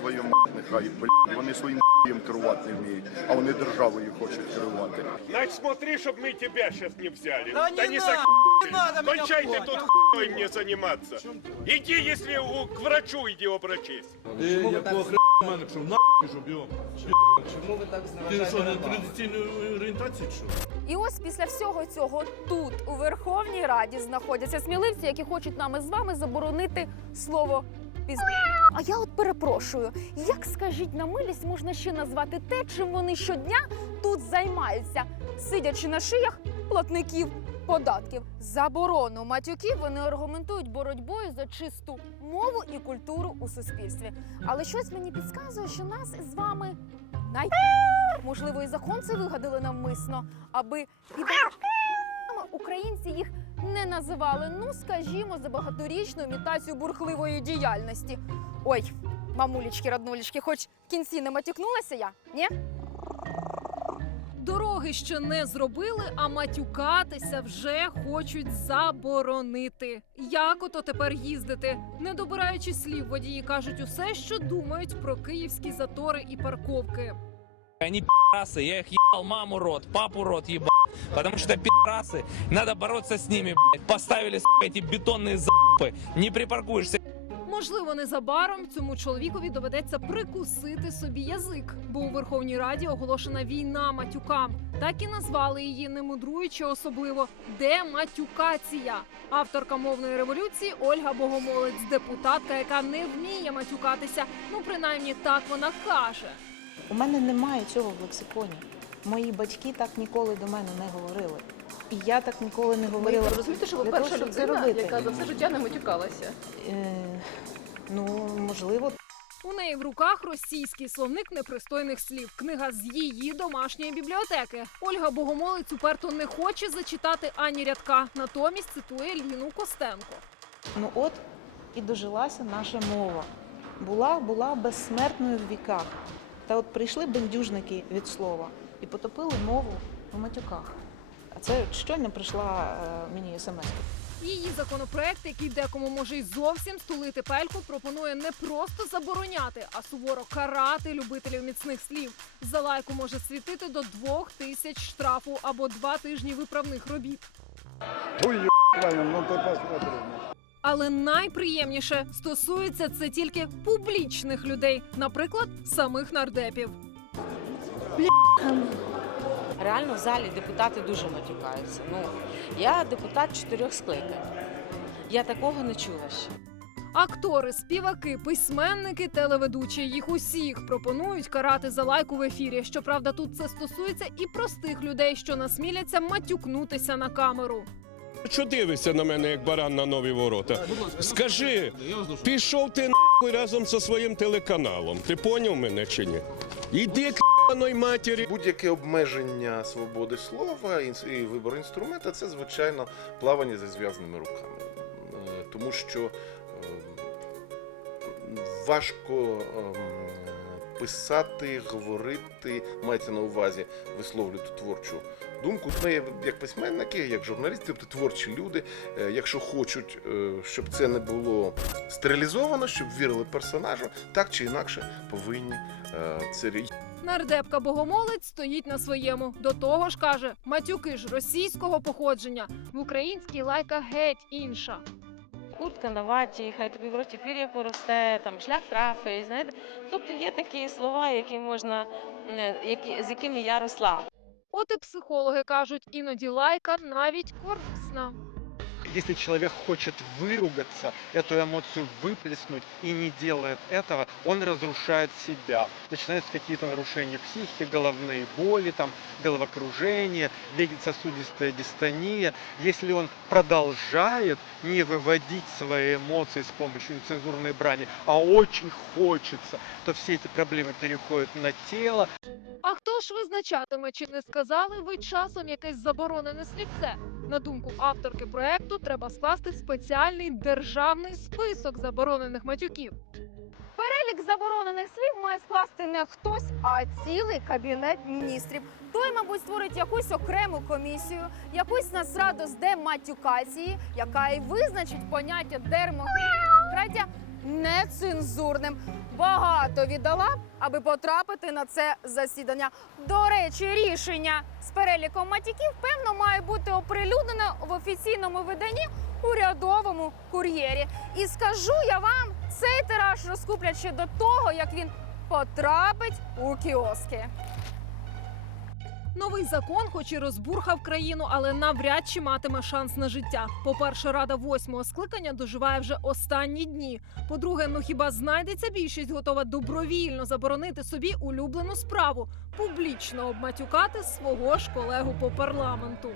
твою мать, нехай, блядь, вони своїм їм керувати не вміють, а вони державою хочуть керувати. Значит, смотри, чтобы мы тебя сейчас не взяли. Да не не надо, не надо меня тут хуй мне заниматься. Иди, если у- к врачу иди обращись. Ти якого хрена в мене пішов? Нахуй, щоб його. Чому ви так Ти що, не традиційної орієнтації чи що? І ось після всього цього тут, у Верховній Раді, знаходяться сміливці, які хочуть нами з вами заборонити слово піз... А я от перепрошую, як скажіть на милість можна ще назвати те, чим вони щодня тут займаються, сидячи на шиях платників податків. Заборону матюків вони аргументують боротьбою за чисту мову і культуру у суспільстві. Але щось мені підказує, що нас з вами най... Можливо, і закон це вигадали навмисно, аби українці їх не називали, ну скажімо, за багаторічну імітацію бурхливої діяльності. Ой, мамулечки, роднулечки, хоч в кінці не матюкнулася я, ні? Дороги ще не зробили, а матюкатися вже хочуть заборонити. Як ото тепер їздити? Не добираючи слів, водії кажуть усе, що думають про київські затори і парковки. Они пи***асы, я их ебал маму рот, папу рот ебал. Потому что пи***асы, надо бороться с ними, блядь. Поставили, сука, эти бетонные за***пы. Не припаркуешься. Можливо, незабаром цьому чоловікові доведеться прикусити собі язик, бо у Верховній Раді оголошена війна матюкам. Так і назвали її, не мудруючи особливо дематюкація. Авторка мовної революції Ольга Богомолець, депутатка, яка не вміє матюкатися. Ну принаймні так вона каже. У мене немає цього в лексиконі. Мої батьки так ніколи до мене не говорили. І я так ніколи не говорила. Ви розумієте, що ви для того, перша щоб це людина, робити. яка за все життя не матюкалася. Е, ну, можливо, У неї в руках російський словник непристойних слів. Книга з її домашньої бібліотеки. Ольга Богомолець уперто не хоче зачитати ані рядка, натомість цитує Ліну Костенко. ну от і дожилася наша мова. Була, була безсмертною в віках. Та от прийшли бендюжники від слова і потопили мову в матюках. Це щойно прийшла е, мені смс. Її законопроект, який декому може й зовсім стулити пельку, пропонує не просто забороняти, а суворо карати любителів міцних слів. За лайку може світити до двох тисяч штрафу або два тижні виправних робіт. ну ти посмотри. Але найприємніше стосується це тільки публічних людей, наприклад, самих нардепів. Реально в залі депутати дуже матюкаються. Ну, я депутат чотирьох скликань. Я такого не чула ще. Актори, співаки, письменники, телеведучі їх усіх пропонують карати за лайку в ефірі. Щоправда, тут це стосується і простих людей, що насміляться матюкнутися на камеру. Що дивишся на мене, як баран на нові ворота? Скажи, пішов ти нахуй разом зі своїм телеканалом. Ти поняв мене чи ні? Іди к ***ної матері. Будь-яке обмеження свободи слова і вибору інструмента це звичайно плавання зі зв'язаними руками. Е, Тому що ем, важко ем, писати, говорити, мається на увазі висловлювати творчу думку. Ми, як письменники, як журналісти, тобто творчі люди, е, якщо хочуть, е, щоб це не було стерилізовано, щоб вірили персонажу, так чи інакше повинні це Нардепка Богомолець стоїть на своєму. До того ж каже, матюки ж російського походження. В українській лайка геть інша. Куртка на ваті, хай тобі в роті пір'я поросте, там шлях трафить. Знаєте, тобто є такі слова, які можна, е, які, з якими я росла. От і психологи кажуть, іноді лайка навіть корисна Если человек хочет выругаться, эту эмоцию выплеснуть и не делает этого, он разрушает себя. Начинаются какие-то нарушения психики, головные боли, там, головокружение, вегетососудистая дистония. Если он продолжает не выводить свои эмоции с помощью нецензурной брани, а очень хочется, то все эти проблемы переходят на тело, А хто ж визначатиме, чи не сказали ви часом якесь заборонене слівце? На думку авторки проекту, треба скласти спеціальний державний список заборонених матюків. Перелік заборонених слів має скласти не хтось, а цілий кабінет міністрів. Той, мабуть, створить якусь окрему комісію, якусь насраду з дематюкації, яка і визначить поняття дермократія нецензурним. Багато віддала, аби потрапити на це засідання. До речі, рішення з переліком матіків певно має бути оприлюднене в офіційному виданні урядовому кур'єрі. І скажу я вам, цей тираж розкуплять ще до того, як він потрапить у кіоски. Новий закон, хоч і розбурхав країну, але навряд чи матиме шанс на життя. По-перше, рада восьмого скликання доживає вже останні дні. По-друге, ну хіба знайдеться більшість готова добровільно заборонити собі улюблену справу публічно обматюкати свого ж колегу по парламенту.